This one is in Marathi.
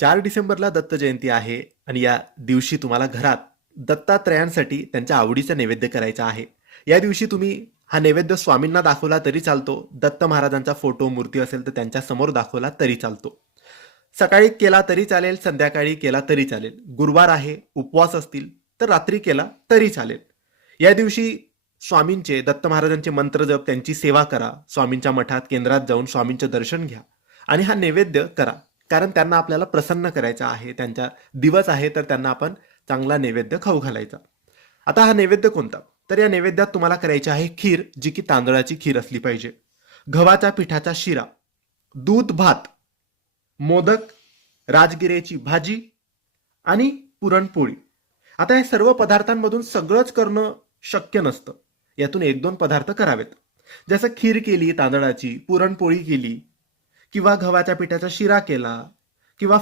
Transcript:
चार डिसेंबरला दत्त जयंती आहे आणि या दिवशी तुम्हाला घरात दत्तात्रयांसाठी त्यांच्या आवडीचा नैवेद्य करायचा आहे. या दिवशी तुम्ही हा नैवेद्य स्वामींना दाखवला तरी चालतो. दत्त महाराजांचा फोटो मूर्ती असेल तर त्यांच्यासमोर दाखवला तरी चालतो. सकाळी केला तरी चालेल संध्याकाळी केला तरी चालेल. गुरुवार आहे उपवास असतील तर रात्री केला तरी चालेल. या दिवशी स्वामींचे दत्त महाराजांचे मंत्र जप त्यांची सेवा करा. स्वामींच्या मठात केंद्रात जाऊन स्वामींचं दर्शन घ्या आणि हा नैवेद्य करा. कारण त्यांना आपल्याला प्रसन्न करायचं आहे त्यांचा दिवस आहे तर त्यांना आपण चांगला नैवेद्य खाऊ घालायचा. आता हा नैवेद्य कोणता? तर या नैवेद्यात तुम्हाला करायची आहे खीर जी की तांदळाची खीर असली पाहिजे. गव्हाच्या पिठाचा शिरा दूध भात मोदक राजगिरेची भाजी आणि पुरणपोळी. आता या सर्व पदार्थांमधून सगळंच करणं शक्य नसतं. यातून एक दोन पदार्थ करावेत. जसं खीर केली तांदळाची पुरणपोळी केली किंवा गव्हाच्या पिठाचा शिरा केला किंवा